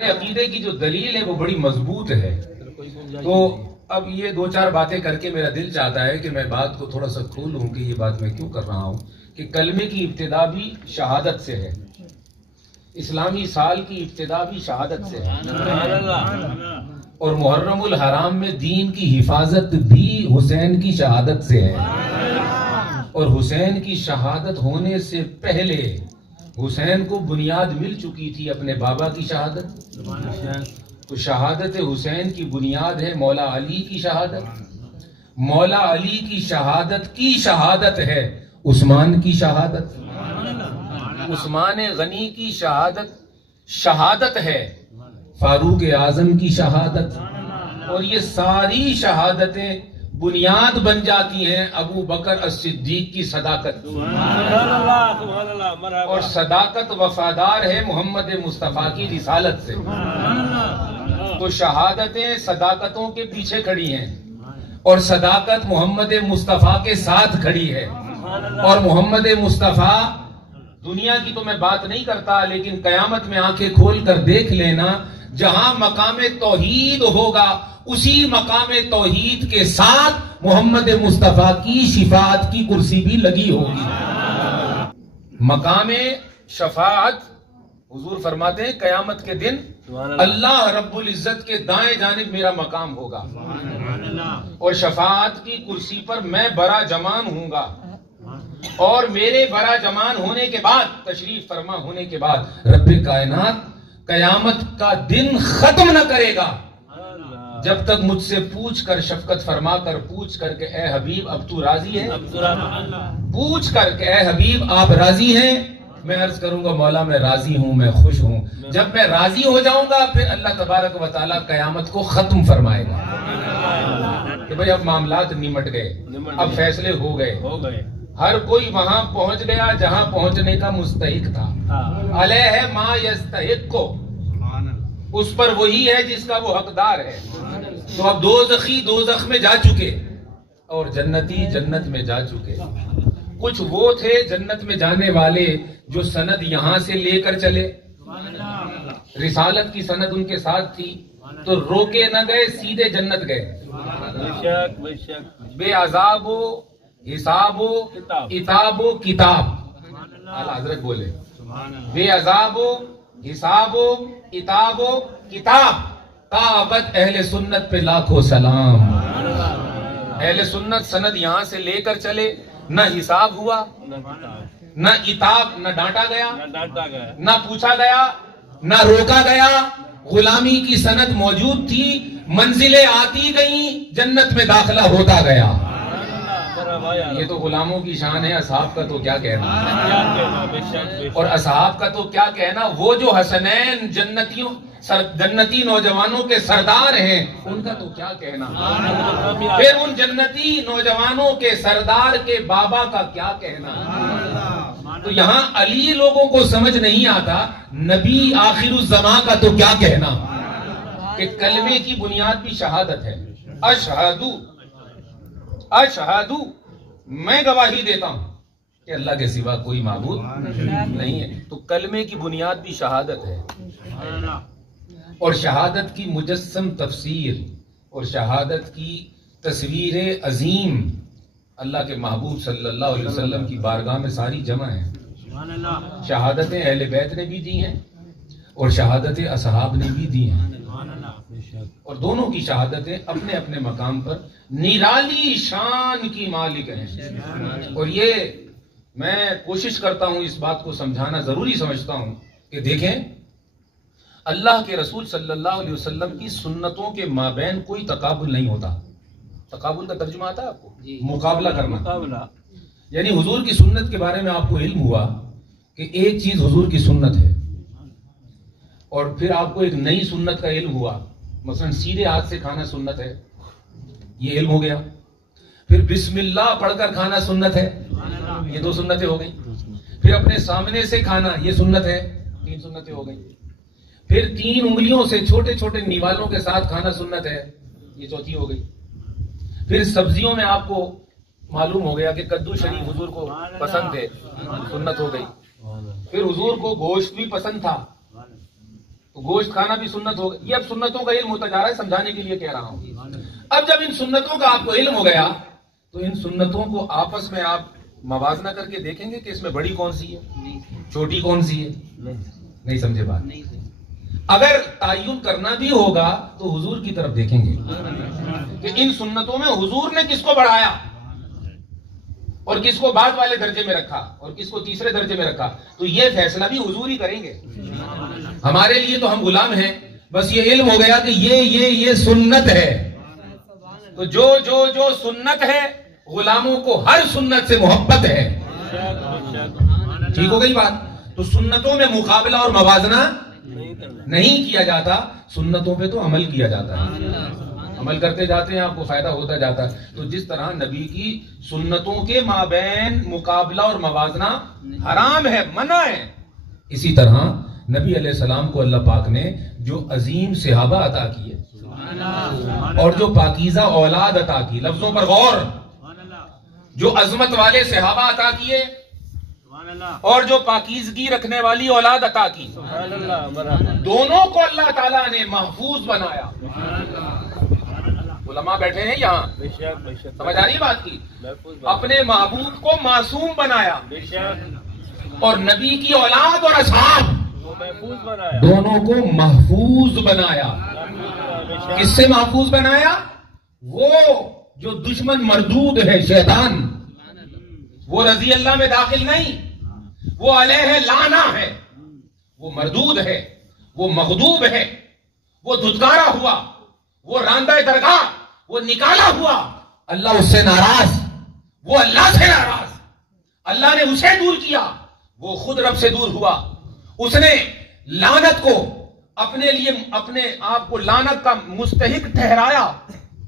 عقیدے کی جو دلیل ہے وہ بڑی مضبوط ہے. تو اب یہ دو چار باتیں کر کے میرا دل چاہتا ہے کہ میں بات کو تھوڑا سا کھولوں کہ یہ بات میں کیوں کر رہا ہوں کہ کلمے کی ابتدا بھی شہادت سے ہے، اسلامی سال کی ابتدا بھی شہادت سے ہے، اور محرم الحرام میں دین کی حفاظت بھی حسین کی شہادت سے ہے. اور حسین کی شہادت ہونے سے پہلے حسین کو بنیاد مل چکی تھی اپنے بابا کی شہادت. تو شہادت حسین کی بنیاد ہے مولا علی کی شہادت. مولا علی کی شہادت ہے عثمان کی شہادت. عثمان غنی کی شہادت ہے فاروق اعظم کی شہادت. اور یہ ساری شہادتیں بنیاد بن جاتی ہیں ابو بکر الصدیق کی صداقت. اور صداقت وفادار ہے محمد مصطفیٰ کی رسالت سے. تو شہادتیں صداقتوں کے پیچھے کھڑی ہیں، اور صداقت محمد مصطفیٰ کے ساتھ کھڑی ہے. اور محمد مصطفیٰ دنیا کی تو میں بات نہیں کرتا، لیکن قیامت میں آنکھیں کھول کر دیکھ لینا، جہاں مقام توحید ہوگا اسی مقام توحید کے ساتھ محمد مصطفیٰ کی شفاعت کی کرسی بھی لگی ہوگی. مقام شفاعت حضور فرماتے ہیں قیامت کے دن اللہ رب العزت کے دائیں جانب میرا مقام ہوگا، اور شفاعت کی کرسی پر میں برا جمان ہوں گا. اور میرے برا جمان ہونے کے بعد، تشریف فرما ہونے کے بعد، رب کائنات قیامت کا دن ختم نہ کرے گا جب تک مجھ سے پوچھ کر، شفقت فرما کر پوچھ کر کہ اے حبیب اب تو راضی ہے؟ پوچھ کر کہ اے حبیب آپ راضی ہیں؟ میں عرض کروں گا مولا میں راضی ہوں، میں خوش ہوں. جب میں راضی ہو جاؤں گا پھر اللہ تبارک و تعالیٰ قیامت کو ختم فرمائے گا کہ بھئی اب معاملات نمٹ گئے، اب فیصلے ہو گئے. ہر کوئی وہاں پہنچ گیا جہاں پہنچنے کا مستحق تھا. علیہ ما یستحق کو، اس پر وہی ہے جس کا وہ حقدار ہے. تو اب دوزخی دوزخ میں جا چکے اور جنتی جنت میں جا چکے. کچھ وہ تھے جنت میں جانے والے جو سند یہاں سے لے کر چلے، رسالت کی سند ان کے ساتھ تھی، تو روکے نہ گئے، سیدھے جنت گئے. بے عذاب و حساب و اتاب و کتاب. اعلیٰ حضرت بولے بے عذاب و حساب و اتاب و کتاب. کعبت اہل سنت پہ لاکھوں سلام. اہل سنت سند یہاں سے لے کر چلے، نہ حساب ہوا، نہ اتاب، نہ ڈانٹا گیا، نہ پوچھا گیا، نہ روکا گیا. غلامی کی سند موجود تھی، منزلیں آتی گئیں، جنت میں داخلہ ہوتا گیا. یہ تو غلاموں کی شان ہے، اصحاب کا تو کیا کہنا. اور اصحاب کا تو کیا کہنا، وہ جو حسنین جنتی نوجوانوں کے سردار ہیں، ان کا تو کیا کہنا. پھر ان جنتی نوجوانوں کے سردار کے بابا کا کیا کہنا. تو یہاں علی لوگوں کو سمجھ نہیں آتا، نبی آخر الزمان کا تو کیا کہنا. کہ کلمے کی بنیاد بھی شہادت ہے. اشہدو میں گواہی دیتا ہوں کہ اللہ کے سوا کوئی معبود نہیں ہے. تو کلمے کی بنیاد بھی شہادت ہے. اور شہادت کی مجسم تفسیر اور شہادت کی تصویر عظیم اللہ کے محبوب صلی اللہ علیہ وسلم کی بارگاہ میں ساری جمع ہیں. شہادتیں اہل بیت نے بھی دی ہیں اور شہادتیں اصحاب نے بھی دی ہیں، اور دونوں کی شہادتیں اپنے اپنے مقام پر نرالی شان کی مالک ہیں. اور یہ میں کوشش کرتا ہوں اس بات کو سمجھانا ضروری سمجھتا ہوں کہ دیکھیں، اللہ کے رسول صلی اللہ علیہ وسلم کی سنتوں کے مابین کوئی تقابل نہیں ہوتا. تقابل کا ترجمہ آتا ہے آپ کو؟ مقابلہ کرنا. یعنی حضور کی سنت کے بارے میں آپ کو علم ہوا کہ ایک چیز حضور کی سنت ہے، اور پھر آپ کو ایک نئی سنت کا علم ہوا، مثلا سیدھے ہاتھ سے کھانا سنت ہے، یہ علم ہو گیا. پھر بسم اللہ پڑھ کر کھانا سنت ہے، یہ 2 سنتیں ہو گئیں. پھر اپنے سامنے سے کھانا یہ سنت ہے، 3 سنتیں ہو گئیں. پھر 3 انگلیوں سے چھوٹے چھوٹے نیوالوں کے ساتھ کھانا سنت ہے، یہ 4تھی ہو گئی. پھر سبزیوں میں آپ کو معلوم ہو گیا کہ کدو شریف حضور کو پسند ہے، سنت ہو گئی. پھر حضور کو گوشت بھی پسند تھا، گوشت کھانا بھی سنت ہوگا. یہ اب سنتوں کا علم ہوتا جا رہا ہے, سمجھانے کے لیے کہہ رہا ہوں. اب جب ان سنتوں کا آپ کو علم ہو گیا تو ان سنتوں کو آپس میں آپ موازنہ کر کے دیکھیں گے کہ اس میں بڑی کون سی ہے, چھوٹی کون سی ہے. نہیں سمجھے بات. اگر تعین کرنا بھی ہوگا تو حضور کی طرف دیکھیں گے کہ ان سنتوں میں حضور نے کس کو بڑھایا اور کس کو بعد والے درجے میں رکھا اور کس کو تیسرے درجے میں رکھا. تو یہ فیصلہ بھی حضور ہی کریں گے. ہمارے لیے تو ہم غلام ہیں, بس یہ علم ہو گیا کہ یہ سنت ہے. تو جو سنت ہے, غلاموں کو ہر سنت سے محبت ہے. ٹھیک ہو گئی بات. تو سنتوں میں مقابلہ اور موازنہ نہیں کیا جاتا, سنتوں پہ تو عمل کیا جاتا ہے. عمل کرتے جاتے ہیں, آپ کو فائدہ ہوتا جاتا ہے. تو جس طرح نبی کی سنتوں کے مابین مقابلہ اور موازنہ حرام ہے, منع ہے, اسی طرح نبی علیہ السلام کو اللہ پاک نے جو عظیم صحابہ عطا کیے اور جو پاکیزہ اولاد عطا کی, لفظوں پر غور, جو عظمت والے صحابہ عطا کیے اور جو پاکیزگی رکھنے والی اولاد عطا کی, دونوں کو اللہ تعالیٰ نے محفوظ بنایا. علماء بیٹھے ہیں یہاں, سمجھ آ رہی ہے بات کی. اپنے محبوب کو معصوم بنایا اور نبی کی اولاد اور اصحاب دونوں کو محفوظ بنایا. کس سے محفوظ بنایا؟ وہ جو دشمن مردود ہے شیطان, وہ رضی اللہ میں داخل نہیں, وہ علیہ لعنہ ہے, وہ مردود ہے, وہ مغضوب ہے, وہ دھتکارا ہوا, وہ راندہ درگاہ, وہ نکالا ہوا. اللہ اس سے ناراض, وہ اللہ سے ناراض. اللہ نے اسے دور کیا, وہ خود رب سے دور ہوا. اس نے لعنت کو اپنے لیے اپنے آپ کو لعنت کا مستحق ٹھہرایا,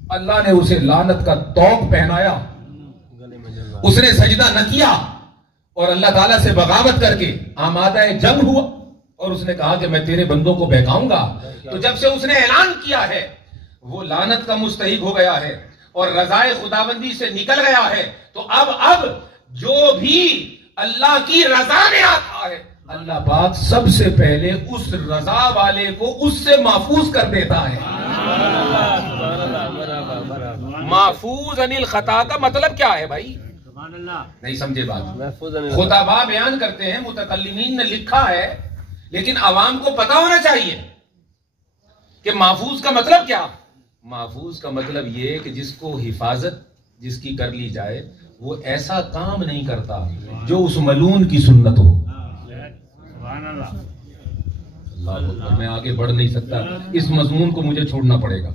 اللہ نے اسے لعنت کا توق پہنایا. اس نے سجدہ نہ کیا اور اللہ تعالیٰ سے بغاوت کر کے آمادہ جنگ ہوا اور اس نے کہا کہ میں تیرے بندوں کو بہکاؤں گا. تو جب سے اس نے اعلان کیا ہے وہ لعنت کا مستحق ہو گیا ہے اور رضائے خداوندی سے نکل گیا ہے. تو اب جو بھی اللہ کی رضا میں آتا ہے, اللہ پاک سب سے پہلے اس رضا والے کو اس سے محفوظ کر دیتا ہے. محفوظ عن الخطا کا مطلب کیا ہے بھائی؟ نہیں سمجھے بات. خطباء بیان کرتے ہیں, متکلمین نے لکھا ہے, لیکن عوام کو پتا ہونا چاہیے کہ محفوظ کا مطلب کیا. محفوظ کا مطلب یہ کہ جس کو حفاظت جس کی کر لی جائے وہ ایسا کام نہیں کرتا جو اس ملعون کی سنت ہو. اللہ, میں آگے بڑھ نہیں سکتا, اس مضمون کو مجھے چھوڑنا پڑے گا.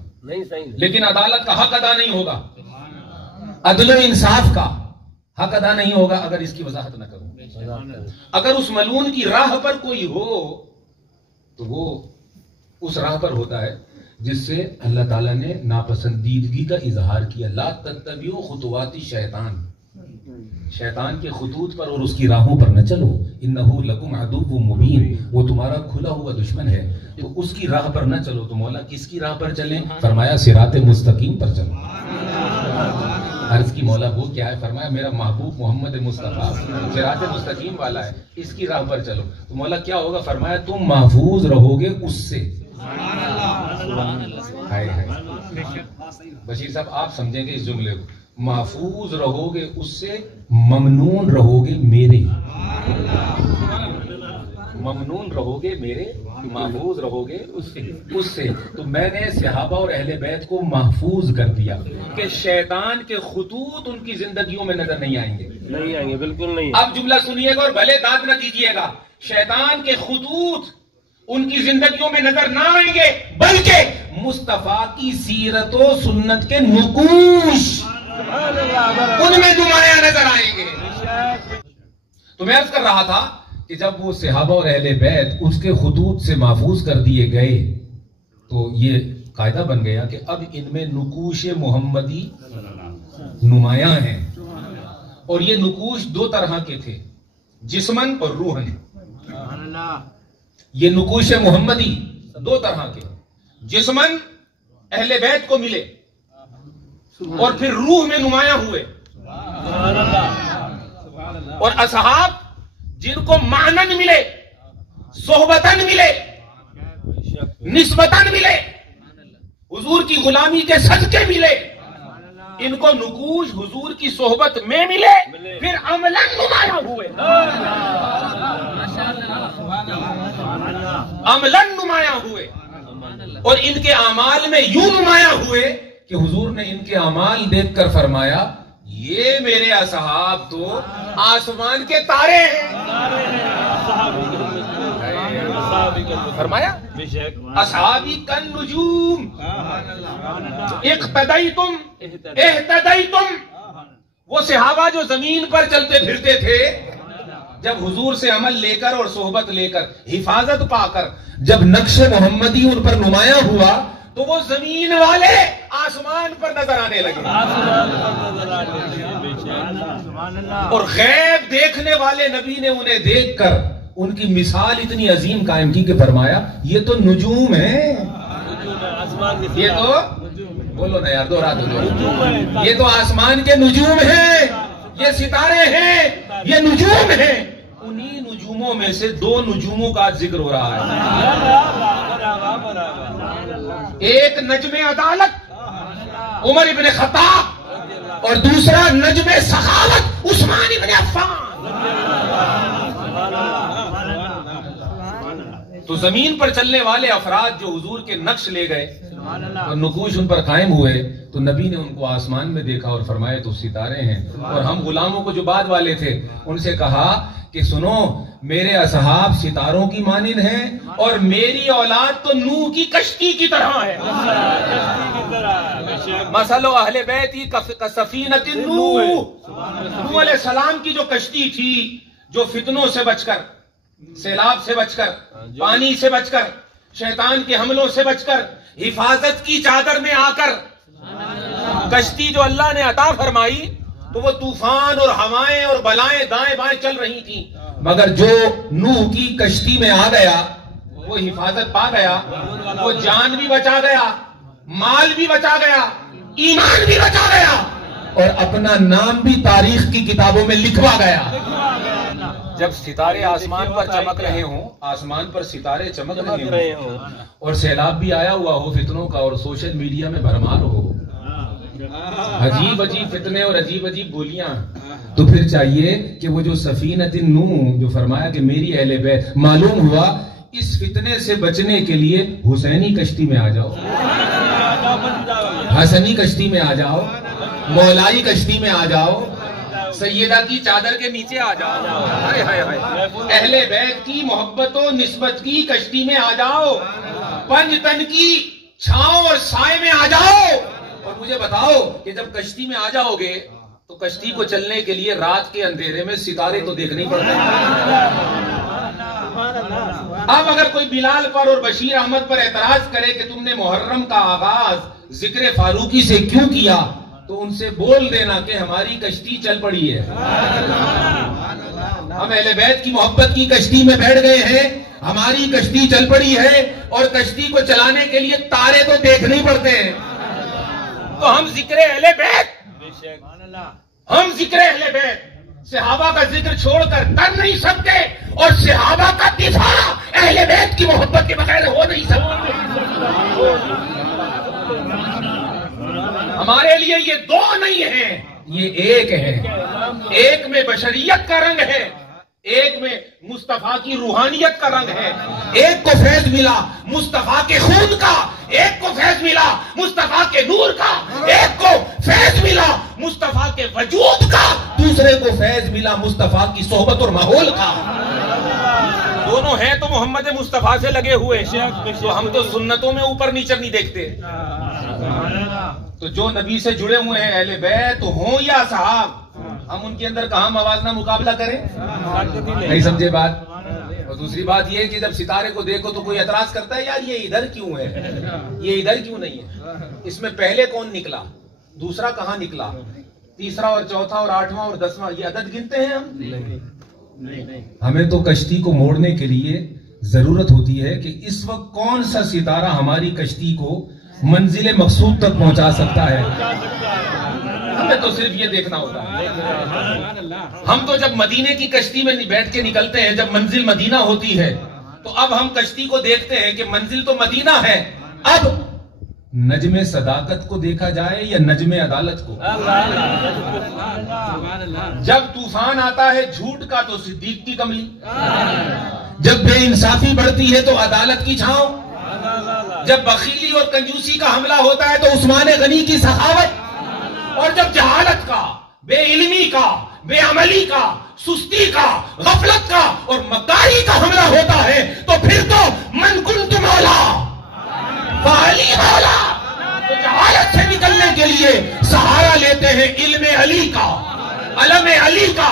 لیکن عدالت کا حق ادا نہیں ہوگا, عدل و انصاف کا حق ادا نہیں ہوگا اگر اس کی وضاحت نہ کروں. اگر اس ملعون کی راہ پر کوئی ہو تو وہ اس راہ پر ہوتا ہے جس سے اللہ تعالیٰ نے ناپسندیدگی کا اظہار کیا. لا تتبعوا خطوات الشیطان, شیطان کے خطوط پر اور اس کی راہوں پر نہ چلو. انہ لکم عدو مبین, وہ تمہارا کھلا ہوا دشمن ہے, تو اس کی راہ پر نہ چلو. تو مولا کس کی راہ پر چلیں؟ فرمایا صراط مستقیم پر چلو. عرض کی مولا وہ کیا ہے؟ فرمایا میرا محبوب محمد مصطفیٰ صراط مستقیم والا ہے, اس کی راہ پر چلو. تو مولا کیا ہوگا؟ فرمایا تم محفوظ رہو گے اس سے. بشیر صاحب آپ سمجھیں گے اس جملے کو, محفوظ رہو گے اس سے, ممنون رہو گے میرے. ممنون رہو گے میرے, محفوظ رہو گے اس سے. تو میں نے صحابہ اور اہل بیت کو محفوظ کر دیا کہ شیطان کے خطوط ان کی زندگیوں میں نظر نہیں آئیں گے. نہیں آئیں گے, بالکل نہیں. اب جملہ سنیے گا اور بھلے داد نہ دیجیے گا. شیطان کے خطوط ان کی زندگیوں میں نظر نہ آئیں گے, بلکہ مصطفیٰ کی سیرت و سنت کے نقوش ان میں نمایاں نظر آئیں گے. تو میں عرض کر رہا تھا کہ جب وہ صحابہ اور اہل بیت اس کے خطوط سے محفوظ کر دیے گئے تو یہ قاعدہ بن گیا کہ اب ان میں نقوش محمدی نمایاں ہیں. اور یہ نقوش دو طرح کے تھے, جسمن اور روحن. یہ نقوش محمدی دو طرح کے, جسمن اہل بیت کو ملے اور پھر روح میں نمایاں ہوئے, اور اصحاب جن کو معنن ملے, صحبتن ملے, نسبتاً ملے، حضور کی غلامی کے صدقے ملے، ان کو نقوش حضور کی صحبت میں ملے، پھر عملاً نمایاں ہوئے، عملاً نمایاں ہوئے، اور ان کے اعمال میں یوں نمایاں ہوئے کہ حضور نے ان کے اعمال دیکھ کر فرمایا یہ میرے اصحاب تو آسمان کے تارے ہیں، فرمایا اصحابی کن نجوم اقتدیتم اہتدیتم، وہ صحابہ جو زمین پر چلتے پھرتے تھے، جب حضور سے عمل لے کر اور صحبت لے کر حفاظت پا کر جب نقش محمدی ان پر نمایاں ہوا تو وہ زمین والے آسمان پر نظر آنے لگے، اور غیب دیکھنے والے نبی نے انہیں دیکھ کر ان کی مثال اتنی عظیم قائم کی کہ فرمایا یہ تو نجوم ہیں، یہ تو بولو نا یار، دوہرا دو، یہ تو آسمان کے نجوم ہیں، یہ ستارے ہیں، یہ نجوم ہیں۔ انہی نجوموں میں سے دو نجوموں کا ذکر ہو رہا ہے، ایک نجم عدالت عمر ابن خطاب اور دوسرا نجم سخاوت عثمان ابن عفان۔ تو زمین پر چلنے والے افراد جو حضور کے نقش لے گئے اور نقوش ان پر قائم ہوئے تو نبی نے ان کو آسمان میں دیکھا اور فرمایا تو ستارے ہیں، اور ہم غلاموں کو جو بعد والے تھے ان سے کہا کہ سنو میرے اصحاب ستاروں کی مانند ہیں اور میری اولاد تو نوح کی کشتی کی طرح ہے، مثل اہل بیتی کسفینۃ نوح، نوح علیہ السلام کی جو کشتی تھی، جو فتنوں سے بچ کر، سیلاب سے بچ کر، پانی سے بچ کر، شیطان کے حملوں سے بچ کر، حفاظت کی چادر میں آ کر کشتی جو اللہ نے عطا فرمائی تو وہ طوفان اور ہوائیں اور بلائیں دائیں بائیں چل رہی تھیں، مگر جو نوح کی کشتی میں آ گیا وہ حفاظت پا گیا، وہ جان بھی بچا گیا، مال بھی بچا گیا، ایمان بھی بچا گیا، اور اپنا نام بھی تاریخ کی کتابوں میں لکھوا گیا۔ جب ستارے آسمان پر چمک رہے ہوں، آسمان پر ستارے چمک رہے ہوں اور سیلاب بھی آیا ہوا ہو فتنوں کا، اور سوشل میڈیا میں بھرمار ہو، عجیب عجیب فتنے اور عجیب عجیب بولیاں، تو پھر چاہیے کہ وہ جو سفینۃ نوح جو فرمایا کہ میری اہل بیت، معلوم ہوا اس فتنے سے بچنے کے لیے حسینی کشتی میں آ جاؤ، حسنی کشتی میں آ جاؤ، مولائی کشتی میں آ جاؤ، سیدہ کی چادر کے نیچے آ جاؤ، اہل بیت کی محبت و نسبت کی کشتی میں آ جاؤ، پنج تن کی چھاؤں اور سائے میں آ جاؤ، اور مجھے بتاؤ کہ جب کشتی میں آ جاؤ گے تو کشتی کو چلنے کے لیے رات کے اندھیرے میں ستارے تو دیکھنے پڑتے ہیں۔ اب اگر کوئی بلال پر اور بشیر احمد پر اعتراض کرے کہ تم نے محرم کا آغاز ذکر فاروقی سے کیوں کیا، تو ان سے بول دینا کہ ہماری کشتی چل پڑی ہے، ہم اہل بیت کی محبت کی کشتی میں بیٹھ گئے ہیں، ہماری کشتی چل پڑی ہے، اور کشتی کو چلانے کے لیے تارے تو دیکھنے پڑتے ہیں۔ تو ہم ذکر اہل بیت، ہم ذکر اہل بیت، صحابہ کا ذکر چھوڑ کر کر نہیں سکتے، اور صحابہ کا دفاع اہل بیت کی محبت کے بغیر ہو نہیں سکتا۔ ہمارے لیے یہ دو نہیں ہیں، یہ ایک ہے، ایک میں بشریت کا رنگ ہے، ایک میں مصطفیٰ کی روحانیت کا رنگ ہے، ایک کو فیض ملا مصطفیٰ کے خون کا، ایک کو فیض ملا مصطفیٰ کے نور کا، ایک کو فیض ملا مصطفیٰ کے وجود کا، دوسرے کو فیض ملا مصطفیٰ کی صحبت اور ماحول کا۔ دونوں ہیں تو محمد مصطفیٰ سے لگے ہوئے، تو ہم تو سنتوں میں اوپر نیچر نہیں دیکھتے۔ تو جو نبی سے جڑے ہوئے ہیں اہل بیت ہوں یا صحاب، ہم ان کے اندر کہاں موازنہ مقابلہ کریں؟ نہیں سمجھے بات؟ اور دوسری بات یہ کہ جب ستارے کو دیکھو تو کوئی اعتراض کرتا ہے یار یہ ادھر کیوں ہے، یہ ادھر کیوں نہیں ہے، اس میں پہلے کون نکلا، دوسرا کہاں نکلا، تیسرا اور چوتھا اور آٹھواں اور دسواں یہ عدد گنتے ہیں ہم؟ ہمیں تو کشتی کو موڑنے کے لیے ضرورت ہوتی ہے کہ اس وقت کون سا ستارہ ہماری کشتی کو منزل مقصود تک پہنچا سکتا ہے، ہمیں تو صرف یہ دیکھنا ہوتا ہے۔ ہم تو جب مدینے کی کشتی میں بیٹھ کے نکلتے ہیں، جب منزل مدینہ ہوتی ہے تو اب ہم کشتی کو دیکھتے ہیں کہ منزل تو مدینہ ہے، اب نجم صداقت کو دیکھا جائے یا نجم عدالت کو؟ جب طوفان آتا ہے جھوٹ کا تو صدیق کی کملی، جب بے انصافی بڑھتی ہے تو عدالت کی چھاؤں، جب بخیلی اور کنجوسی کا حملہ ہوتا ہے تو عثمان غنی کی سخاوت، اور جب جہالت کا، بے علمی کا، بے عملی کا، سستی کا، غفلت کا اور مکاری کا حملہ ہوتا ہے تو پھر تو من کنت مولا فعلی مولا۔ تو جہالت سے نکلنے کے لیے سہارا لیتے ہیں علم علی کا، علم علی کا،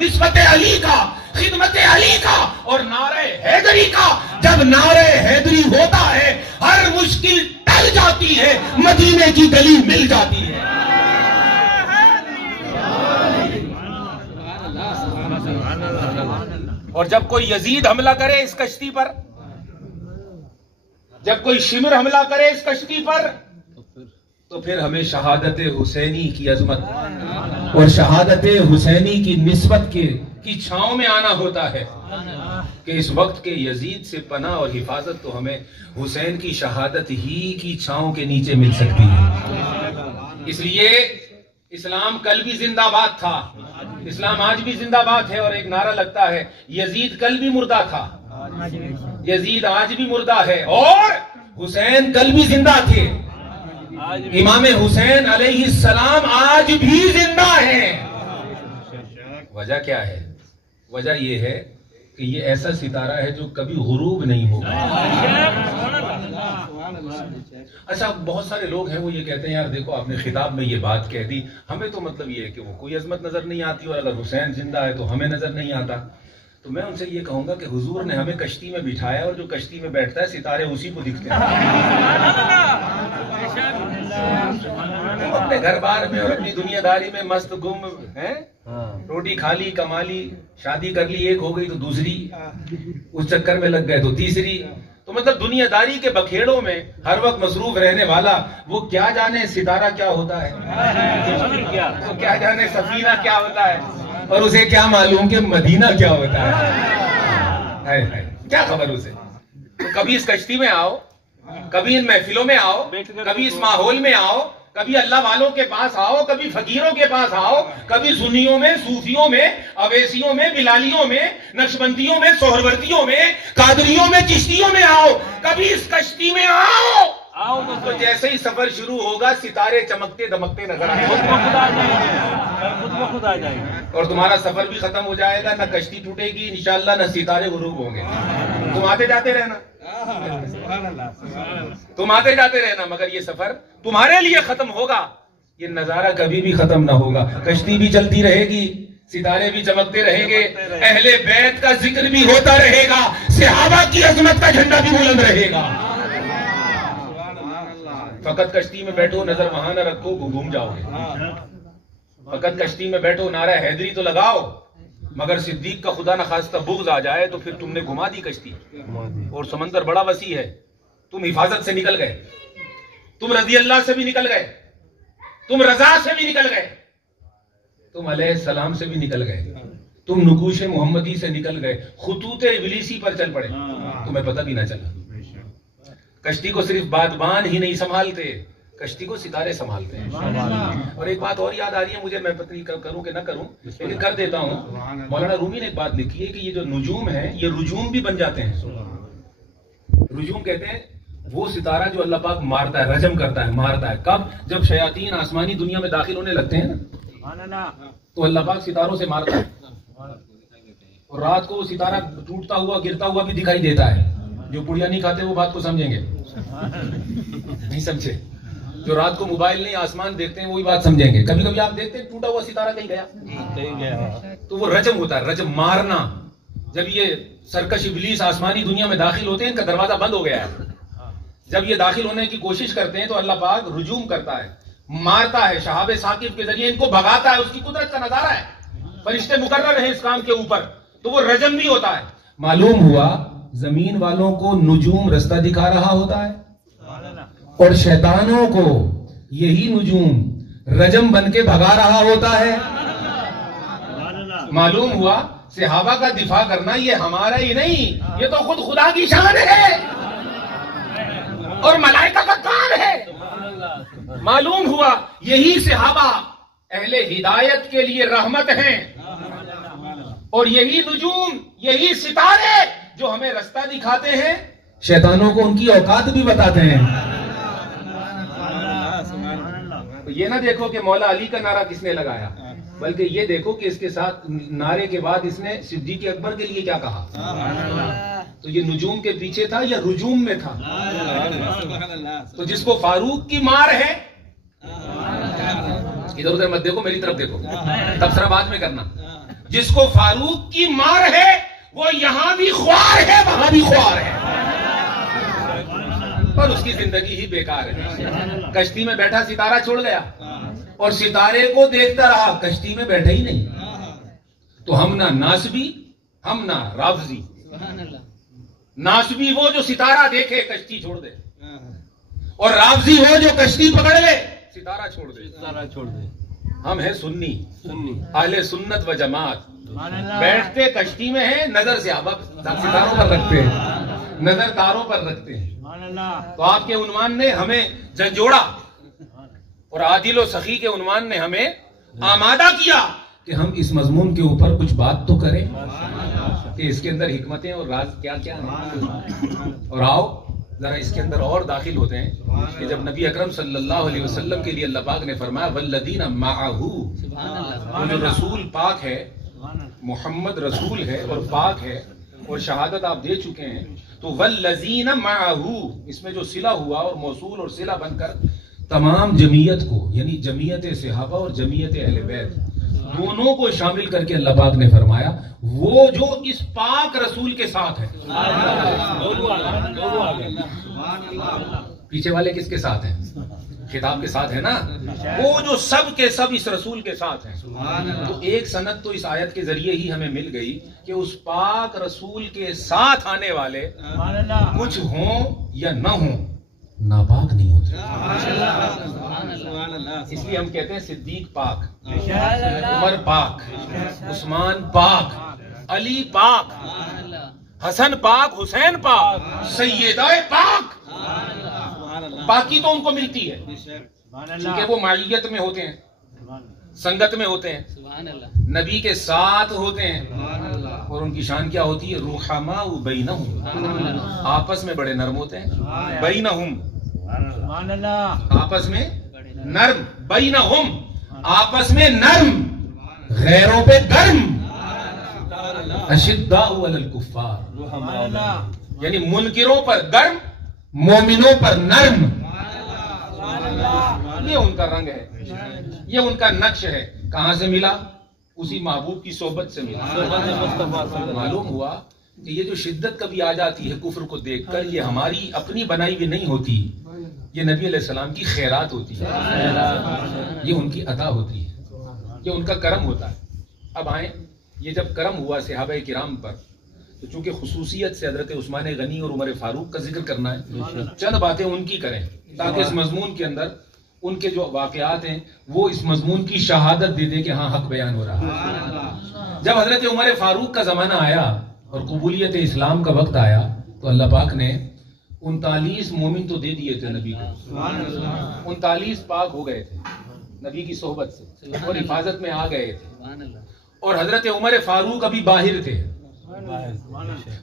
نسبت علی کا، خدمت علی کا اور نعرہ حیدری کا۔ جب نعرہ حیدری ہوتا ہے ہر مشکل ٹل جاتی ہے، مدینے کی گلی مل جاتی ہے۔ اور جب کوئی یزید حملہ کرے اس کشتی پر، جب کوئی شمر حملہ کرے اس کشتی پر، تو پھر ہمیں شہادت حسینی کی عظمت اور شہادت حسینی کی نسبت کی چھاؤں میں آنا ہوتا ہے کہ اس وقت کے یزید سے پناہ اور حفاظت تو ہمیں حسین کی شہادت ہی کی چھاؤں کے نیچے مل سکتی ہے۔ اس لیے اسلام کل بھی زندہ باد تھا، اسلام آج بھی زندہ باد ہے، اور ایک نعرہ لگتا ہے یزید کل بھی مردہ تھا، یزید آج بھی مردہ ہے، اور حسین کل بھی زندہ تھے، امام حسین علیہ السلام آج بھی زندہ ہیں۔ وجہ کیا ہے؟ وجہ یہ ہے کہ یہ ایسا ستارہ ہے جو کبھی غروب نہیں ہوگا۔ اچھا، بہت سارے لوگ ہیں وہ یہ کہتے ہیں یار دیکھو آپ نے خطاب میں یہ بات کہہ دی، ہمیں تو مطلب یہ ہے کہ وہ کوئی عظمت نظر نہیں آتی، اور اگر حسین زندہ ہے تو ہمیں نظر نہیں آتا۔ تو میں ان سے یہ کہوں گا کہ حضور نے ہمیں کشتی میں بٹھایا، اور جو کشتی میں بیٹھتا ہے ستارے اسی کو دکھتے ہیں۔ اپنے گھر بار میں اور اپنی دنیا داری میں مست گم ہیں، روٹی کھا لی، کما لی، شادی کر لی، ایک ہو گئی تو دوسری، اس چکر میں لگ گئے تو تیسری۔ تو مطلب دنیا داری کے بکھیڑوں میں ہر وقت مصروف رہنے والا وہ کیا جانے ستارہ کیا ہوتا ہے، وہ کیا جانے سفینہ کیا ہوتا ہے، اور اسے کیا معلوم کہ مدینہ کیا ہوتا ہے، کیا خبر اسے۔ تو کبھی اس کشتی میں آؤ، کبھی ان محفلوں میں آؤ، کبھی اس ماحول میں آؤ، کبھی اللہ والوں کے پاس آؤ، کبھی فقیروں کے پاس آؤ، کبھی سنیوں میں، صوفیوں میں، اویسیوں میں، بلالیوں میں، نقشبندیوں میں، سہروردیوں میں، قادریوں میں، چشتیوں میں آؤ، کبھی اس کشتی میں آؤ تو جیسے ہی سفر شروع ہوگا ستارے چمکتے دمکتے نظر آئیں گے، اور تمہارا سفر بھی ختم ہو جائے گا، نہ کشتی ٹوٹے گی انشاءاللہ، نہ ستارے غروب ہوں گے۔ تم آتے جاتے رہنا، تم آتے جاتے رہنا، مگر یہ سفر تمہارے لیے ختم ہوگا، یہ نظارہ کبھی بھی ختم نہ ہوگا۔ کشتی بھی چلتی رہے گی، ستارے بھی چمکتے رہیں گے، اہل بیت کا ذکر بھی ہوتا رہے گا، صحابہ کی عظمت کا جھنڈا بھی بلند رہے گا۔ فقط کشتی میں بیٹھو، نظر وہاں نہ رکھو، گھوم جاؤ گے۔ فقط کشتی میں بیٹھو، نعرہ حیدری تو لگاؤ، مگر صدیق کا خدا نخواستہ بغض آ جائے تو پھر تم نے گھما دی کشتی، اور سمندر بڑا وسیع ہے، تم حفاظت سے نکل گئے، تم رضی اللہ سے بھی نکل گئے، تم رضا سے بھی نکل گئے، تم علیہ السلام سے بھی نکل گئے، تم نقوش محمدی سے نکل گئے، خطوط ابلیسی پر چل پڑے، تمہیں پتہ بھی نہ چلا۔ کشتی کو صرف بادبان ہی نہیں سنبھالتے، کشتی کو ستارے سنبھالتے ہیں۔ اور ایک بات اور یاد آ رہی ہے مجھے، میں پتہ نہیں کروں کہ نہ کروں، لیکن کر دیتا ہوں۔ مولانا رومی نے ایک بات لکھی ہے کہ یہ جو نجوم ہیں یہ رجوم بھی بن جاتے ہیں۔ رجوم کہتے ہیں وہ ستارہ جو اللہ پاک مارتا ہے، رجم کرتا ہے، مارتا ہے۔ کب؟ جب شیاطین آسمانی دنیا میں داخل ہونے لگتے ہیں نا، تو اللہ پاک ستاروں سے مارتا ہے، اور رات کو وہ ستارہ ٹوٹتا ہوا گرتا ہوا بھی دکھائی دیتا ہے۔ جو پڑیا نہیں کھاتے وہ بات کو سمجھیں گے، نہیں سمجھے؟ جو رات کو موبائل نہیں آسمان دیکھتے ہیں وہی بات سمجھیں گے۔ کبھی کبھی آپ دیکھتے ہیں ٹوٹا ہوا ستارہ کہیں گیا، تو وہ رجم ہوتا ہے، رجم مارنا۔ جب یہ سرکش ابلیس آسمانی دنیا میں داخل ہوتے ہیں، ان کا دروازہ بند ہو گیا ہے، جب یہ داخل ہونے کی کوشش کرتے ہیں تو اللہ پاک رجوم کرتا ہے، مارتا ہے، شہاب ثاقب کے ذریعے ان کو بھگاتا ہے۔ اس کی قدرت کا نظارہ ہے، فرشتے مقرر ہیں اس کام کے اوپر، تو وہ رجم بھی ہوتا ہے۔ معلوم ہوا زمین والوں کو نجوم رستہ دکھا رہا ہوتا ہے، اور شیطانوں کو یہی نجوم رجم بن کے بھگا رہا ہوتا ہے۔ معلوم ہوا صحابہ کا دفاع کرنا یہ ہمارا ہی نہیں، یہ تو خود خدا کی شان ہے اور ملائکہ کا کام ہے۔ معلوم ہوا یہی صحابہ اہل ہدایت کے لیے رحمت ہیں، اور یہی نجوم، یہی ستارے جو ہمیں رستہ دکھاتے ہیں، شیطانوں کو ان کی اوقات بھی بتاتے ہیں۔ یہ نہ دیکھو کہ مولا علی کا نعرہ کس نے لگایا، بلکہ یہ دیکھو کہ اس کے ساتھ نعرے کے بعد اس نے صدیق اکبر کے لیے کیا کہا۔ تو یہ نجوم کے پیچھے تھا یا رجوم میں تھا؟ تو جس کو فاروق کی مار ہے، ادھر ادھر مت دیکھو، میری طرف دیکھو، تبصرہ بعد میں کرنا، جس کو فاروق کی مار ہے وہ یہاں بھی خوار ہے وہاں بھی خوار ہے، اور اس کی زندگی ہی بیکار ہے۔ کشتی میں بیٹھا ستارہ چھوڑ گیا اور ستارے کو دیکھتا رہا، کشتی میں بیٹھا ہی نہیں۔ تو ہم نہ ناسبی، ہم نہ رافضی۔ ناسبی وہ جو ستارہ دیکھے کشتی چھوڑ دے، اور رافضی وہ جو کشتی پکڑ لے ستارہ چھوڑ دے۔ ہم ہیں سنی، اہل سنت و جماعت، بیٹھتے کشتی میں ہیں، نظر ستاروں پر رکھتے ہیں، نظر تاروں پر رکھتے ہیں۔ تو آپ کے عنوان نے ہمیں جھنجھوڑا، اور عادل و سخی کے عنوان نے ہمیں آمادہ کیا کہ ہم اس مضمون کے اوپر کچھ بات تو کریں کہ اس کے اندر حکمتیں اور راز کیا کیا ہیں۔ اور آؤ ذرا اس کے اندر اور داخل ہوتے ہیں کہ جب نبی اکرم صلی اللہ علیہ وسلم کے لیے اللہ پاک نے فرمایا والذین معہ، وہ جو رسول پاک ہے، محمد رسول ہے اور پاک ہے اور شہادت آپ دے چکے ہیں، تو والذین معہ اس میں جو صلہ ہوا اور موصول اور صلہ بن کر تمام جمعیت کو، یعنی جمعیت صحابہ اور جمعیت اہل بیت دونوں کو شامل کر کے اللہ پاک نے فرمایا وہ جو اس پاک رسول کے ساتھ ہے۔ پیچھے والے کس کے ساتھ ہیں؟ خطاب کے ساتھ ہے نا، وہ جو سب کے سب اس رسول کے ساتھ ہیں۔ تو ایک سند تو اس آیت کے ذریعے ہی ہمیں مل گئی کہ اس پاک رسول کے ساتھ آنے والے کچھ ہوں یا نہ ہوں ناپاک نہیں ہوتے۔ اس لیے ہم کہتے ہیں صدیق پاک، عمر پاک، عثمان پاک، علی پاک، حسن پاک، حسین پاک، سیدہ پاک۔ پاکی تو ان کو ملتی ہے کیونکہ وہ معیت میں ہوتے ہیں، سنگت میں ہوتے ہیں، نبی کے ساتھ ہوتے ہیں، اور ان کی شان کیا ہوتی ہے؟ رحماء بینہم، آپس میں بڑے نرم ہوتے ہیں، بینہم آپس میں نرم، بینہم آپس میں نرم، غیروں پہ گرم، اشداء علی الکفار، یعنی منکروں پر گرم، مومنوں پر نرم۔ یہ ان کا رنگ ہے، یہ ان کا نقش ہے۔ کہاں سے ملا؟ اسی محبوب کی صحبت سے ملا۔ معلوم ہوا کہ یہ جو شدت کبھی آ جاتی ہے کفر کو دیکھ کر، یہ ہماری اپنی بنائی بھی نہیں ہوتی، یہ نبی علیہ السلام کی خیرات ہوتی ہے، یہ ان کی عطا ہوتی ہے، یہ ان کا کرم ہوتا ہے۔ اب آئیں، یہ جب کرم ہوا صحابہ کرام پر، تو چونکہ خصوصیت سے حضرت عثمان غنی اور عمر فاروق کا ذکر کرنا ہے، چند باتیں ان کی کریں تاکہ اس مضمون کے اندر ان کے جو واقعات ہیں وہ اس مضمون کی شہادت دے دیں کہ ہاں حق بیان ہو رہا ہے۔ جب حضرت عمر فاروق کا زمانہ آیا اور قبولیت اسلام کا وقت آیا تو اللہ پاک نے 39 مومن تو دے دیے تھے نبی کو، 39 پاک ہو گئے تھے نبی کی صحبت سے اور حفاظت میں آ گئے تھے، اور حضرت عمر فاروق ابھی باہر تھے،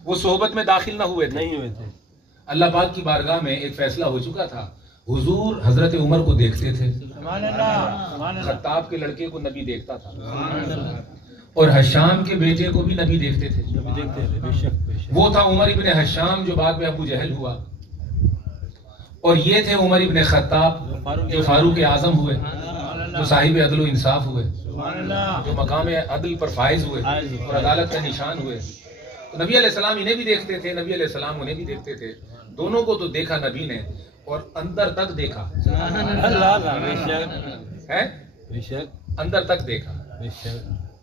وہ صحبت میں داخل نہ ہوئے تھے۔ اللہ پاک کی بارگاہ میں ایک فیصلہ ہو چکا تھا، حضور حضرت عمر کو دیکھتے تھے، خطاب کے لڑکے کو نبی دیکھتا تھا، اور حشام کے بیٹے کو بھی نبی دیکھتے تھے، وہ تھا عمر ابن حشام جو بعد میں ابو جہل ہوا، اور یہ تھے عمر ابن خطاب جو فاروق اعظم ہوئے، جو صاحب عدل و انصاف ہوئے، جو مقام عدل پر فائز ہوئے اور عدالت کا نشان ہوئے۔ تو نبی علیہ السلام انہیں بھی دیکھتے تھے، نبی علیہ السلام انہیں بھی دیکھتے تھے، دونوں کو تو دیکھا نبی نے اور اندر تک دیکھا، اندر تک دیکھا۔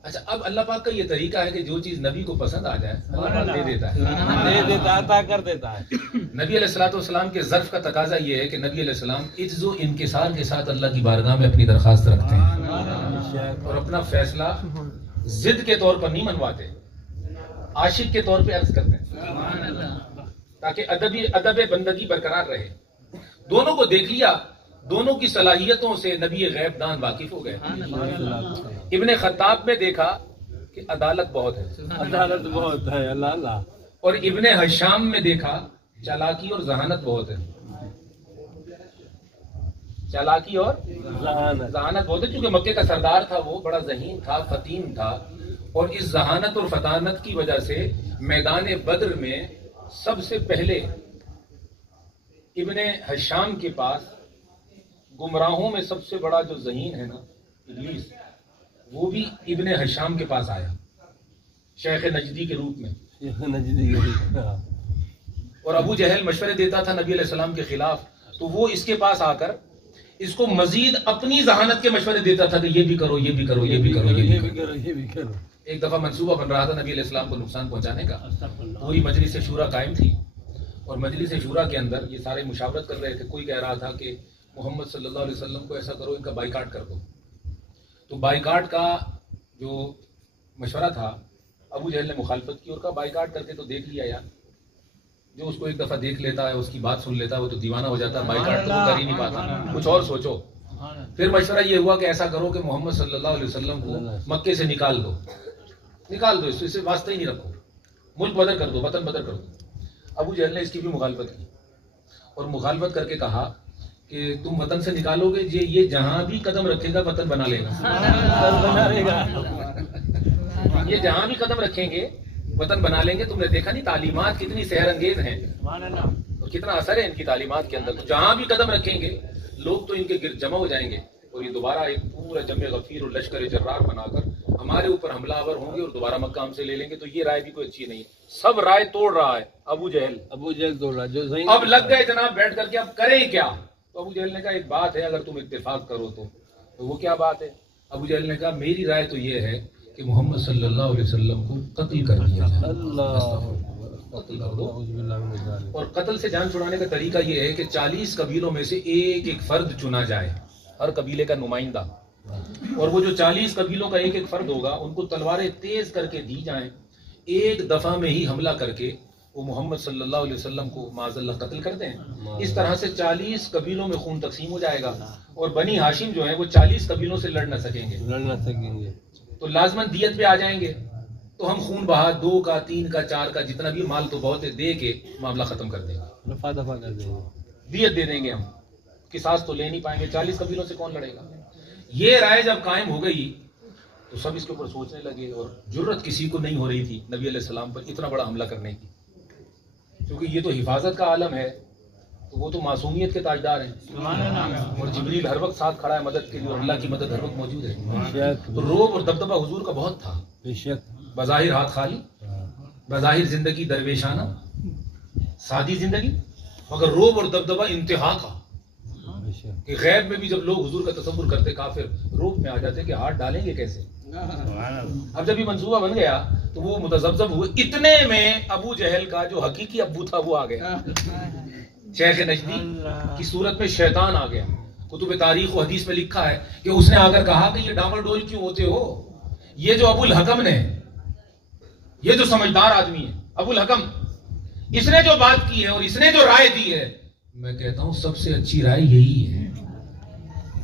اچھا، اب اللہ پاک کا یہ طریقہ ہے کہ جو چیز نبی کو پسند آ جائے اللہ پاک دے دیتا ہے، عطا کر دیتا ہے۔ نبی علیہ الصلوۃ والسلام کے ظرف کا تقاضا یہ ہے کہ نبی علیہ السلام عجز و انکسار کے ساتھ اللہ کی بارگاہ میں اپنی درخواست رکھتے ہیں اور اپنا فیصلہ ضد کے طور پر نہیں منواتے، عاشق کے طور پہ عرض کرتے ہیں تاکہ ادب بندگی برقرار رہے. دونوں کو دیکھ لیا, دونوں کی صلاحیتوں سے نبی غیب دان واقف ہو گئے. ابن خطاب میں دیکھا کہ عدالت بہت ہے, عدالت بہت ہے, اللہ اللہ. اور ابن حشام میں دیکھا چالاکی اور ذہانت بہت ہے. چالاکی اور ذہانت بہت ہے, کیونکہ مکے کا سردار تھا, وہ بڑا ذہین تھا, فتیم تھا, اور اس ذہانت اور فطانت کی وجہ سے میدان بدر میں سب سے پہلے ابن حشام کے پاس گمراہوں میں سب سے بڑا جو ذہین ہے نا ابلیس, وہ بھی ابن حشام کے پاس آیا شیخ نجدی کے روپ میں. اور ابو جہل مشورے دیتا تھا نبی علیہ السلام کے خلاف, تو وہ اس کے پاس آ کر اس کو مزید اپنی ذہانت کے مشورے دیتا تھا کہ یہ بھی کرو, یہ بھی کرو, یہ بھی کرو, یہ بھی کرو. ایک دفعہ منصوبہ بن رہا تھا نبی علیہ السلام کو نقصان پہنچانے کا. پوری مجلس شورا قائم تھی, اور مجلس شورا کے اندر یہ سارے مشاورت کر رہے تھے. کوئی کہہ رہا تھا کہ محمد صلی اللہ علیہ وسلم کو ایسا کرو, ان کا بائیکاٹ کر دو. تو بائیکاٹ کا جو مشورہ تھا ابو جہل نے مخالفت کی اور کہا بائیکاٹ کر کے تو دیکھ لیا یار, جو اس کو ایک دفعہ دیکھ لیتا ہے, اس کی بات سن لیتا ہے, وہ تو دیوانہ ہو جاتا ہے, بائیکاٹ تو وہ کر ہی نہیں پاتا, کچھ اور سوچو. پھر مشورہ یہ ہوا کہ ایسا کرو کہ محمد صلی اللہ علیہ وسلم کو مکے سے نکال دو, اس سے واسطہ ہی نہیں رکھو, ملک بدر کر دو, وطن بدر کر دو. ابو جہل نے اس کی بھی مخالفت کی, اور مخالفت کر کے کہا کہ تم وطن سے نکالو گے, یہ جہاں بھی قدم رکھے گا وطن بنا لے گا. یہ جہاں بھی قدم رکھیں گے وطن بنا لیں گے. تم نے دیکھا نہیں تعلیمات کتنی سحر انگیز ہیں, اور کتنا اثر ہے ان کی تعلیمات کے اندر. تو جہاں بھی قدم رکھیں گے لوگ تو ان کے گرد جمع ہو جائیں گے, اور یہ دوبارہ ایک پورا جمع غفیر اور لشکر جرار بنا کر ہمارے اوپر حملہ آور ہوں گے, اور دوبارہ مکہ ہم سے لے لیں گے. تو یہ رائے بھی کوئی اچھی نہیں ہے. سب رائے توڑ رہا ہے ابو جہل توڑ رہا ہے. اب لگ گئے جناب بیٹھ کر کے, اب کریں کیا؟ تو ابو جہل نے کہا ایک بات ہے, اگر تم اتفاق کرو تو وہ کیا بات ہے؟ ابو جہل نے کہا میری رائے تو یہ ہے کہ محمد صلی اللہ علیہ وسلم کو قتل کر دیا جائے, قتل کر دو. اور قتل سے جان چھڑانے کا طریقہ یہ ہے کہ 40 قبیلوں میں سے ایک ایک فرد چنا جائے, ہر قبیلے کا نمائندہ, اور وہ جو 40 قبیلوں کا ایک ایک فرد ہوگا ان کو تلواریں تیز کر کے دی جائیں, ایک دفعہ میں ہی حملہ کر کے وہ محمد صلی اللہ علیہ وسلم کو معاذ اللہ قتل کر دیں. اس طرح سے 40 قبیلوں میں خون تقسیم ہو جائے گا, اور بنی ہاشم جو ہیں وہ 40 قبیلوں سے لڑ نہ سکیں گے, تو لازماً دیت پہ آ جائیں گے. تو ہم خون بہا 2 کا 3 کا 4 کا جتنا بھی مال تو بہت ہے دے کے معاملہ ختم کر دیں گے, دیت دے دیں گے. ہم قصاص تو لے نہیں پائیں گے, 40 قبیلوں سے کون لڑے گا. یہ رائے جب قائم ہو گئی تو سب اس کے اوپر سوچنے لگے, اور جرت کسی کو نہیں ہو رہی تھی نبی علیہ السلام پر اتنا بڑا حملہ کرنے کی, کیونکہ یہ تو حفاظت کا عالم ہے, تو وہ تو معصومیت کے تاجدار ہیں, اور جبریل ہر وقت ساتھ کھڑا ہے مدد کے لیے, اور اللہ کی مدد ہر وقت موجود ہے. تو روب اور دبدبہ حضور کا بہت تھا, بظاہر ہاتھ خالی, بظاہر زندگی درویشانہ سادی زندگی, مگر روب اور دبدبہ انتہا کا, کہ غیب میں بھی جب لوگ حضور کا تصور کرتے کافر روب میں آ جاتے کہ ہاتھ ڈالیں گے کیسے. اب جب یہ منصوبہ بن گیا تو وہ متذبذب ہوئے. اتنے میں ابو جہل کا جو حقیقی ابو تھا وہ آ گیا, شیخ نجدی کی صورت میں شیطان آ گیا. کتب تاریخ و حدیث میں لکھا ہے کہ اس نے آ کر کہا کہ یہ ڈامر ڈول کیوں ہوتے ہو, یہ جو ابو الحکم نے, یہ جو سمجھدار آدمی ہے ابو الحکم, اس نے جو بات کی ہے اور اس نے جو رائے دی ہے, میں کہتا ہوں سب سے اچھی رائے یہی ہے.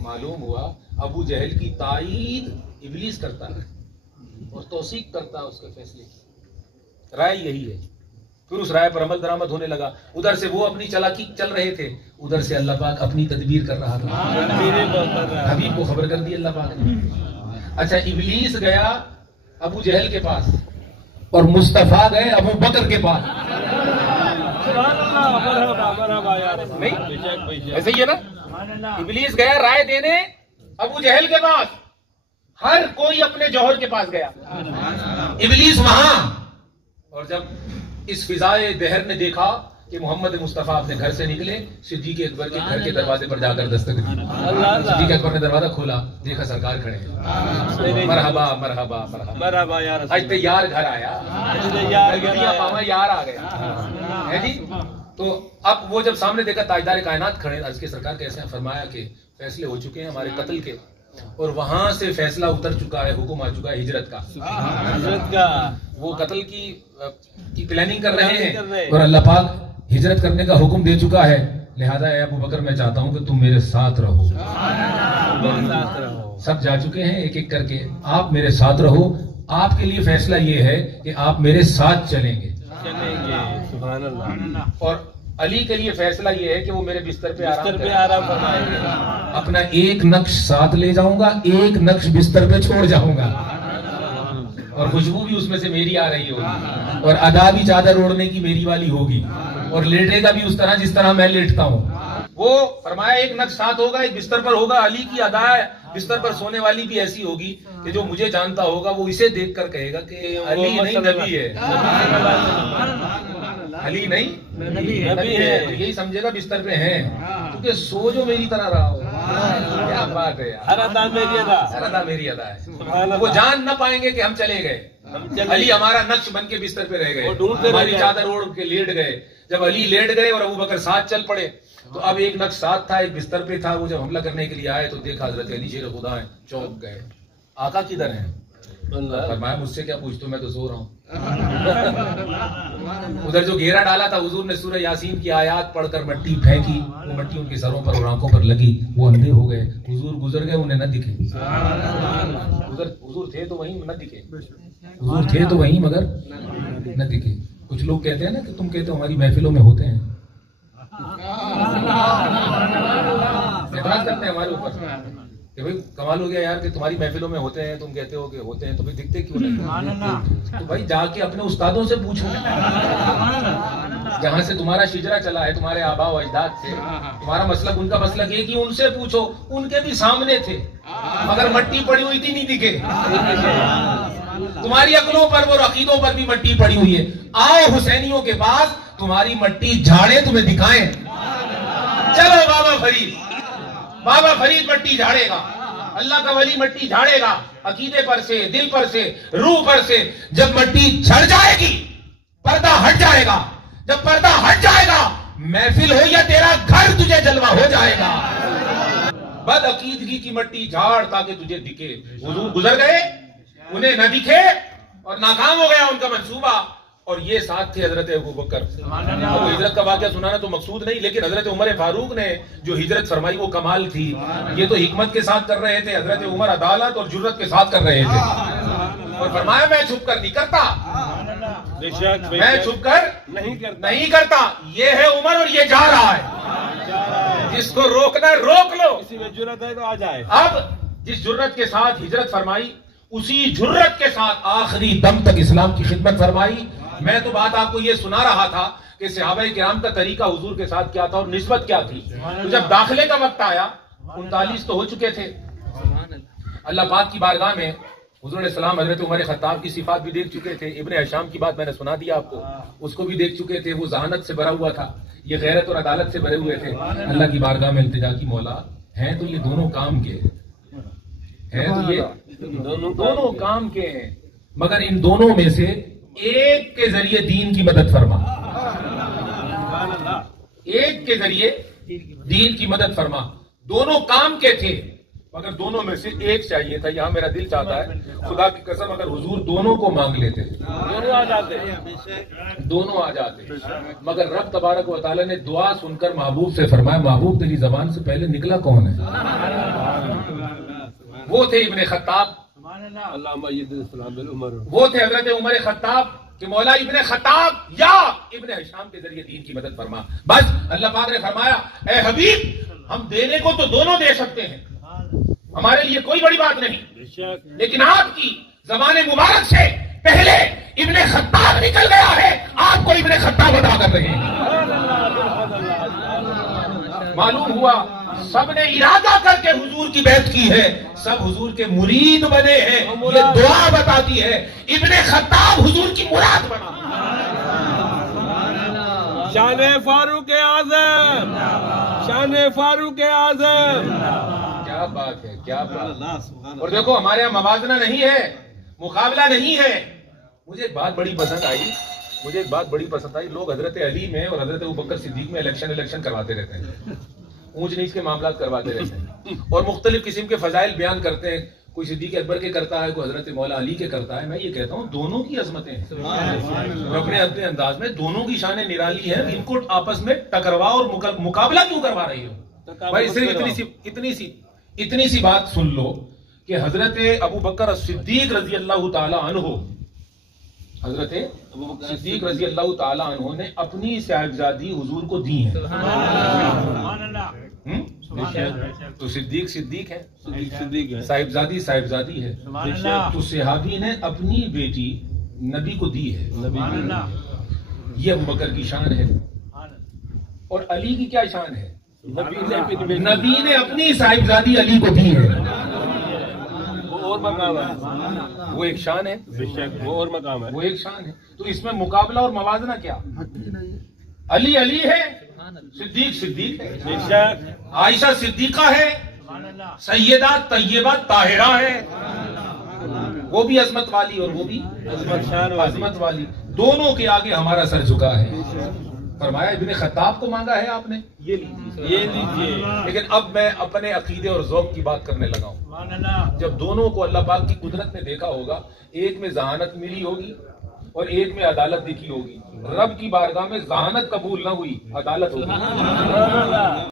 معلوم ہوا ابو جہل کی تائید ابلیس کرتا ہے اور توثیق کرتا ہے اس کے فیصلے کی. رائے یہی ہے. پھر اس رائے پر عمل درآمد ہونے لگا. ادھر سے وہ اپنی چالاکی چل رہے تھے, ادھر سے اللہ پاک اپنی تدبیر کر رہا تھا. حبیب کو خبر کر دی اللہ پاک نے. اچھا, ابلیس گیا ابو جہل کے پاس اور مصطفیٰ گئے ابو بکر کے پاس. نہیں ایسے ہی ہے نا, ابلیس گیا رائے دینے ابو جہل کے پاس, ہر کوئی اپنے جوہر کے پاس گیا, ابلیس وہاں. اور جب اس فضائے دہر نے دیکھا کہ محمد مصطفیٰ اپنے گھر سے نکلے, صدیق اکبر کے گھر کے دروازے پر جا کر دستک دی. صدیق اکبر نے دروازہ کھولا, دیکھا سرکار کھڑے ہیں. مرحبا مرحبا مرحبا, آج تیار گھر آیا, یار آ گیا ہے جی. تو اب وہ جب سامنے دیکھا تاجدار کائنات کھڑے, عرض کے سرکار کیسے ہیں؟ فرمایا کہ فیصلے ہو چکے ہیں ہمارے قتل کے. اور وہاں سے فیصلہ اتر چکا ہے، حکم آ چکا ہے ہجرت کا، حضرت کا وہ قتل کی پلاننگ کر رہے ہیں، اور اللہ پاک ہجرت کرنے کا حکم دے چکا ہے. لہذا اے ابو بکر میں چاہتا ہوں کہ تم میرے ساتھ رہو. سب جا چکے ہیں ایک ایک کر کے، آپ میرے ساتھ رہو. آپ کے لیے فیصلہ یہ ہے کہ آپ میرے ساتھ چلیں گے. سبحان اللہ. اور علی کے لیے فیصلہ یہ ہے کہ وہ میرے بستر پہ آرام فرمائیں گے. اپنا ایک نقش ساتھ لے جاؤں گا، ایک نقش بستر پہ چھوڑ جاؤں گا، اور خوشبو بھی اس میں سے میری آ رہی ہوگی، اور ادا بھی چادر اوڑھنے کی میری والی ہوگی، اور لیٹے گا بھی اس طرح جس طرح میں لیٹتا ہوں. وہ فرمایا ایک نقش ساتھ ہوگا، ایک بستر پر ہوگا. علی کی ادا بستر پر سونے والی بھی ایسی ہوگی کہ جو مجھے جانتا ہوگا وہ اسے دیکھ کر کہے گا کہ علی نہیں نبی ہے، علی نہیں نبی ہے. یہی سمجھے گا بستر پہ ہیں، کیونکہ سو جو میری طرح رہا ہو. کیا بات ہے، ہر ادا میری ادا، ہر ادا میری ادا ہے. وہ جان نہ پائیں گے کہ ہم چلے گئے. علی ہمارا نقش بن کے بستر پہ رہ گئے، ہماری چادر اوڑھ کے لیٹ گئے. جب علی لیٹ گئے اور ابو بکر ساتھ چل پڑے تو اب ایک نقش ساتھ تھا، ایک بستر پہ تھا. وہ جب حملہ کرنے کے لیے آئے تو دیکھا حضرت علی شیر خدا ہیں، چونک گئے. آقا کدھر ہیں؟ فرمایا مجھ سے کیا پوچھتے ہو، میں تو سو رہا ہوں. ادھر جو گھیرا ڈالا تھا حضور نے سورہ یاسین کی آیات پڑھ کر مٹی پھینکی، وہ مٹی ان کے سروں پر اور آنکھوں پر لگی، وہ اندھے ہو گئے. حضور گزر گئے، انہیں نہ دکھے. حضور تھے تو وہیں نہ دکھے، حضور تھے تو وہیں مگر نہ دکھے. کچھ لوگ کہتے ہیں نا کہ تم کہتے ہو ہماری محفلوں میں ہوتے ہیں، اعتراض کرتے ہیں ہمارے اوپر کہ بھائی کمال ہو گیا یار کہ تمہاری محفلوں میں ہوتے ہیں، تم کہتے ہو کہ ہوتے ہیں، تو بھائی دکھتے کیوں نہیں؟ تو بھائی جا کے اپنے استادوں سے پوچھو، جہاں سے تمہارا شجرہ چلا ہے، تمہارے آبا و اجداد سے، تمہارا مسلک ان کا مسلک ایک ہی، ان سے پوچھو. ان کے بھی سامنے تھے مگر مٹی پڑی ہوئی تھی، نہیں دکھے. تمہاری عقلوں پر اور عقیدوں پر بھی مٹی پڑی ہوئی ہے. آؤ حسینیوں کے پاس، تمہاری مٹی جھاڑے، تمہیں دکھائیں. چلو بابا فرید، بابا فرید مٹی جھاڑے گا، اللہ کا ولی مٹی جھاڑے گا، عقیدے پر سے، دل پر سے، روح پر سے. جب مٹی جھڑ جائے گی پردہ ہٹ جائے گا. جب پردہ ہٹ جائے گا محفل ہو یا تیرا گھر تجھے جلوہ ہو جائے گا. بد عقیدگی کی مٹی جھاڑ تاکہ تجھے دکھے. حضور گزر گئے، انہیں نہ دکھے اور ناکام ہو گیا ان کا منصوبہ. اور یہ ساتھ تھے حضرت ابو بکر. اب ہجرت کا واقعہ سنانا تو مقصود نہیں، لیکن حضرت عمر فاروق نے جو ہجرت فرمائی وہ کمال تھی. یہ تو حکمت کے ساتھ کر رہے تھے، حضرت عمر عدالت اور جرت کے ساتھ کر رہے تھے. اور فرمایا میں چھپ کر نہیں کرتا، میں چھپ کر نہیں کرتا. یہ ہے عمر اور یہ جا رہا ہے، جس کو روکنا ہے روک لو. کسی میں جرت ہے تو آ جائے. اب جس جرت کے ساتھ ہجرت فرمائی اسی جرت کے ساتھ آخری دم تک اسلام کی خدمت فرمائی. میں تو بات آپ کو یہ سنا رہا تھا کہ صحابہ کرام کا طریقہ حضور کے ساتھ کیا تھا اور نسبت کیا تھی. تو جب داخلے کا وقت آیا 39 تو ہو چکے تھے. اللہ پاک کی بارگاہ میں حضور علیہ السلام حضرت عمر خطاب کی صفات بھی دیکھ چکے تھے. ابن ہشام کی بات میں نے سنا دیا آپ کو، اس کو بھی دیکھ چکے تھے. وہ ذہانت سے بھرا ہوا تھا، یہ غیرت اور عدالت سے بھرے ہوئے تھے. اللہ کی بارگاہ میں التجا کی، مولا ہیں تو یہ دونوں کام کے ہیں، تو یہ دونوں کام کے ہیں، مگر ان دونوں میں سے ایک کے ذریعے دین کی مدد فرما، ایک کے ذریعے دین کی مدد فرما. دونوں کام کے تھے مگر دونوں میں سے ایک چاہیے تھا. یہاں میرا دل چاہتا ہے خدا کی قسم اگر حضور دونوں کو مانگ لیتے، دونوں آ جاتے، دونوں آ جاتے. مگر رب تبارک و تعالیٰ نے دعا سن کر محبوب سے فرمایا محبوب تیری زبان سے پہلے نکلا کون ہے؟ وہ تھے ابن خطاب، وہ تھے حضرت عمر خطاب کہ مولا ابن خطاب یا ابن ہشام کے ذریعے دین کی مدد فرما. بس اللہ پاک نے فرمایا اے حبیب ہم دینے کو تو دونوں دے سکتے ہیں، ہمارے لیے کوئی بڑی بات نہیں، لیکن آپ کی زبان مبارک سے پہلے ابن خطاب نکل گیا ہے، آپ کو ابن خطاب ادا کر رہے ہیں. معلوم ہوا سب نے ارادہ کر کے حضور کی بیعت کی ہے، سب حضور کے مرید بنے ہیں. یہ دعا بتاتی ہے ابن خطاب حضور کی مراد بنا. شان فاروق اعظم، شان فاروق اعظم. کیا بات ہے، کیا بات. اور دیکھو ہمارے یہاں موازنہ نہیں ہے، مقابلہ نہیں ہے. مجھے ایک بات بڑی پسند آئی، لوگ حضرت علی میں اور حضرت ابوبکر صدیق میں الیکشن کرواتے رہتے ہیں، اونچ نیچ کے معاملات کرواتے رہتے ہیں. اور مختلف قسم کے فضائل بیان کرتے ہیں، کوئی صدیق اکبر کے کرتا ہے، کوئی حضرت مولا علی کے کرتا ہے. میں یہ کہتا ہوں دونوں کی عظمتیں ہیں، اپنے اپنے انداز میں دونوں کی شانیں نرالی ہیں. ان کو آپس میں ٹکروا اور مقابلہ کیوں کروا رہی ہو؟ بھائی صرف اتنی سی بات سن لو کہ حضرت ابو بکر صدیق رضی اللہ تعالی عنہ، حضرت صدیق رضی اللہ تعالی عنہ نے اپنی صاحبزادی حضور کو دی ہیں. تو صدیق ہے، صدیق ہے، صاحبزادی ہے. تو صحابی نے اپنی بیٹی نبی کو دی ہے. یہ ابو بکر کی شان ہے. اور علی کی کیا شان ہے؟ نبی نے اپنی صاحبزادی علی کو دی ہے. وہ اور مقام ہے، وہ ایک شان ہے، وہ اور مقام ہے، وہ ایک شان ہے. تو اس میں مقابلہ اور موازنہ کیا؟ علی ہے، صدیق ہے، عائشہ صدیقہ ہے، سیدہ طیبہ طاہرہ ہے، وہ بھی عظمت والی اور وہ بھی عظمت والی. دونوں کے آگے ہمارا سر جھکا ہے. فرمایا ابن خطاب کو مانگا ہے آپ نے، یہ لیجیے. لیکن اب میں اپنے عقیدے اور ذوق کی بات کرنے لگا ہوں. جب دونوں کو اللہ پاک کی قدرت نے دیکھا ہوگا، ایک میں ذہانت ملی ہوگی اور ایک میں عدالت دکھی ہوگی. رب کی بارگاہ میں ذہانت قبول نہ ہوئی، عدالت ہوگی.